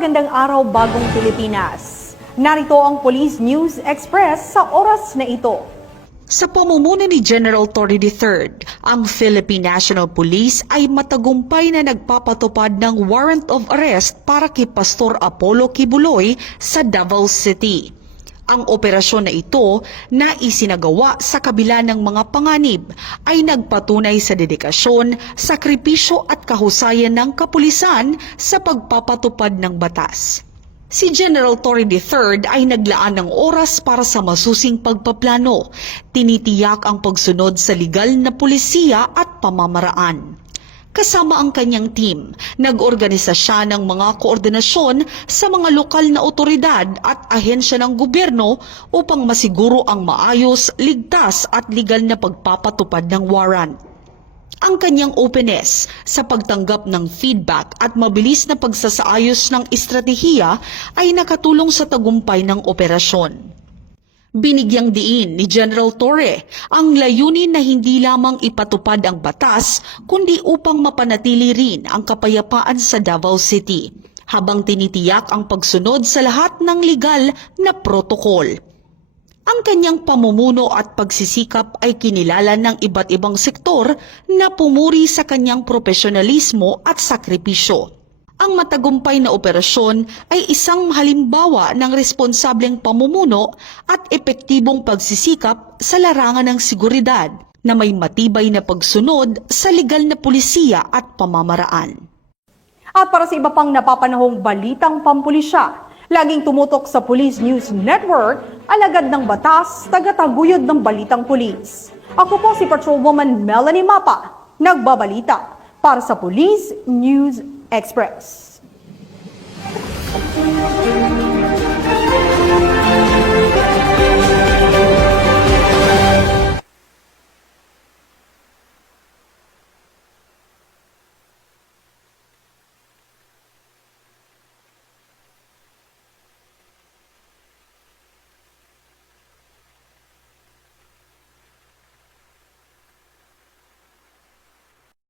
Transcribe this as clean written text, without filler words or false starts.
Magandang araw, Bagong Pilipinas. Narito ang Police News Express sa oras na ito. Sa pamumuno ni General Torre III, ang Philippine National Police ay matagumpay na nagpapatupad ng warrant of arrest para kay Pastor Apollo Kibuloy sa Davao City. Ang operasyon na ito na isinagawa sa kabila ng mga panganib ay nagpatunay sa dedikasyon, sakripisyo at kahusayan ng kapulisan sa pagpapatupad ng batas. Si General Torre III ay naglaan ng oras para sa masusing pagpaplano, tinitiyak ang pagsunod sa legal na pulisiya at pamamaraan. Kasama ang kanyang team, nag-organisa siya ng mga koordinasyon sa mga lokal na otoridad at ahensya ng gobyerno upang masiguro ang maayos, ligtas at legal na pagpapatupad ng warrant. Ang kanyang openness sa pagtanggap ng feedback at mabilis na pagsasaayos ng estratehiya ay nakatulong sa tagumpay ng operasyon. Binigyang diin ni General Torre ang layunin na hindi lamang ipatupad ang batas kundi upang mapanatili rin ang kapayapaan sa Davao City habang tinitiyak ang pagsunod sa lahat ng legal na protokol. Ang kanyang pamumuno at pagsisikap ay kinilala ng iba't ibang sektor na pumuri sa kanyang profesionalismo at sakripisyo. Ang matagumpay na operasyon ay isang halimbawa ng responsableng pamumuno at epektibong pagsisikap sa larangan ng seguridad na may matibay na pagsunod sa legal na pulisiya at pamamaraan. At para sa iba pang napapanahong balitang pampulisya, laging tumutok sa Police News Network, alagad ng batas, tagataguyod ng balitang pulis. Ako po si Patrolwoman Melanie Mapa, nagbabalita para sa Police News Express.